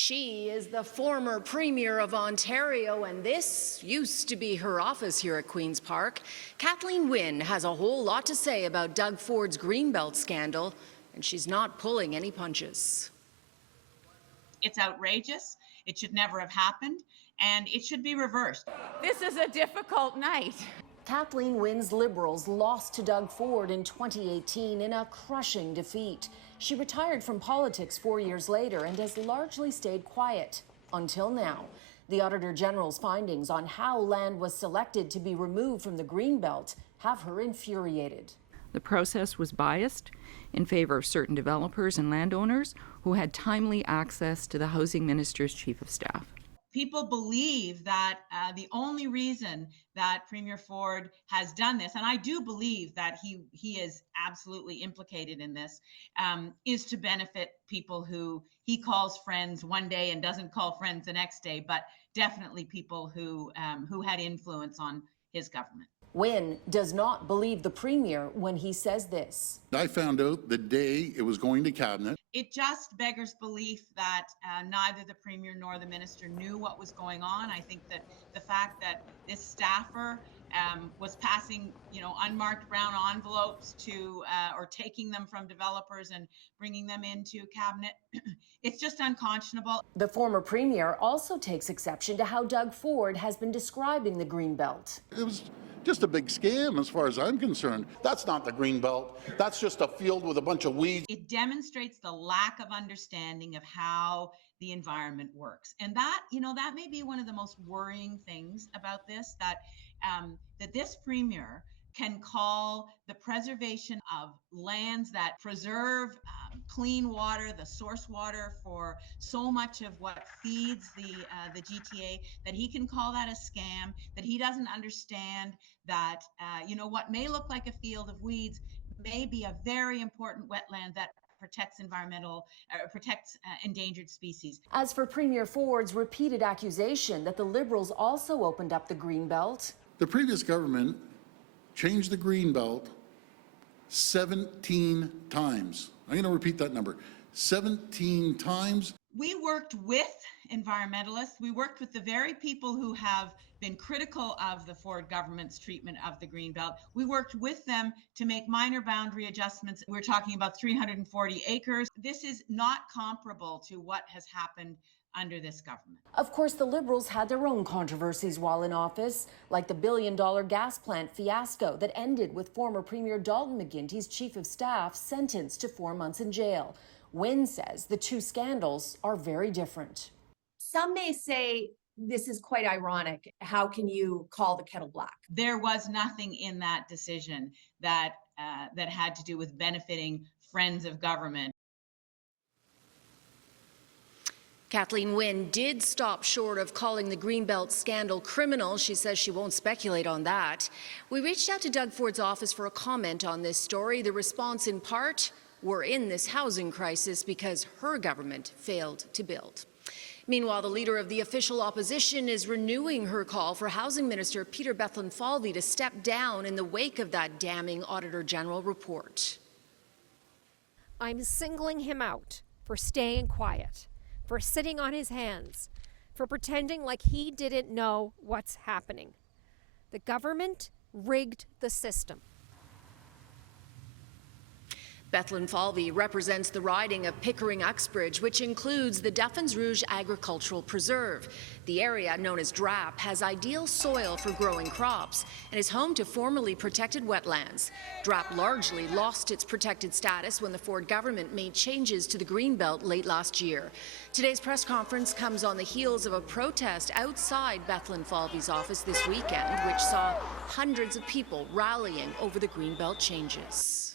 She is the former Premier of Ontario, and this used to be her office here at Queen's Park. Kathleen Wynne has a whole lot to say about Doug Ford's Greenbelt scandal, and she's not pulling any punches. It's outrageous. It should never have happened, and it should be reversed. This is a difficult night. Kathleen Wynne's Liberals lost to Doug Ford in 2018 in a crushing defeat. She retired from politics 4 years later and has largely stayed quiet until now. The Auditor General's findings on how land was selected to be removed from the Greenbelt have her infuriated. The process was biased in favor of certain developers and landowners who had timely access to the Housing Minister's Chief of Staff. People believe that the only reason that Premier Ford has done this, and I do believe that he is absolutely implicated in this, is to benefit people who he calls friends one day and doesn't call friends the next day, but definitely people who had influence on his government. Wynne does not believe the Premier when he says this. I found out the day it was going to Cabinet. It just beggars belief that neither the Premier nor the Minister knew what was going on. I think that the fact that this staffer was passing, unmarked brown envelopes to or taking them from developers and bringing them into Cabinet, it's just unconscionable. The former Premier also takes exception to how Doug Ford has been describing the Greenbelt. It was just a big scam as far as I'm concerned. That's not the Greenbelt. That's just a field with a bunch of weeds. It demonstrates the lack of understanding of how the environment works. And that, that may be one of the most worrying things about this, that this Premier can call the preservation of lands that preserve clean water, the source water for so much of what feeds the GTA, that he can call that a scam, that he doesn't understand that, what may look like a field of weeds may be a very important wetland that protects endangered species. As for Premier Ford's repeated accusation that the Liberals also opened up the Greenbelt, the previous government changed the Greenbelt 17 times. I'm going to repeat that number. 17 times. We worked with environmentalists. We worked with the very people who have been critical of the Ford government's treatment of the Greenbelt. We worked with them to make minor boundary adjustments. We're talking about 340 acres. This is not comparable to what has happened under this government. Of course, the Liberals had their own controversies while in office, like the billion-dollar gas plant fiasco that ended with former Premier Dalton McGuinty's Chief of Staff sentenced to 4 months in jail. Wynne says the two scandals are very different. Some may say this is quite ironic. How can you call the kettle black? There was nothing in that decision that had to do with benefiting friends of government. Kathleen Wynne did stop short of calling the Greenbelt scandal criminal. She says she won't speculate on that. We reached out to Doug Ford's office for a comment on this story. The response, in part, we're in this housing crisis because her government failed to build. Meanwhile, the leader of the official opposition is renewing her call for Housing Minister Peter Bethlenfalvy to step down in the wake of that damning Auditor General report. I'm singling him out for staying quiet, for sitting on his hands, for pretending like he didn't know what's happening. The government rigged the system. Bethlenfalvy represents the riding of Pickering-Uxbridge, which includes the Duffins Rouge Agricultural Preserve. The area, known as DRAP, has ideal soil for growing crops and is home to formerly protected wetlands. DRAP largely lost its protected status when the Ford government made changes to the Greenbelt late last year. Today's press conference comes on the heels of a protest outside Bethlenfalvy's office this weekend, which saw hundreds of people rallying over the Greenbelt changes.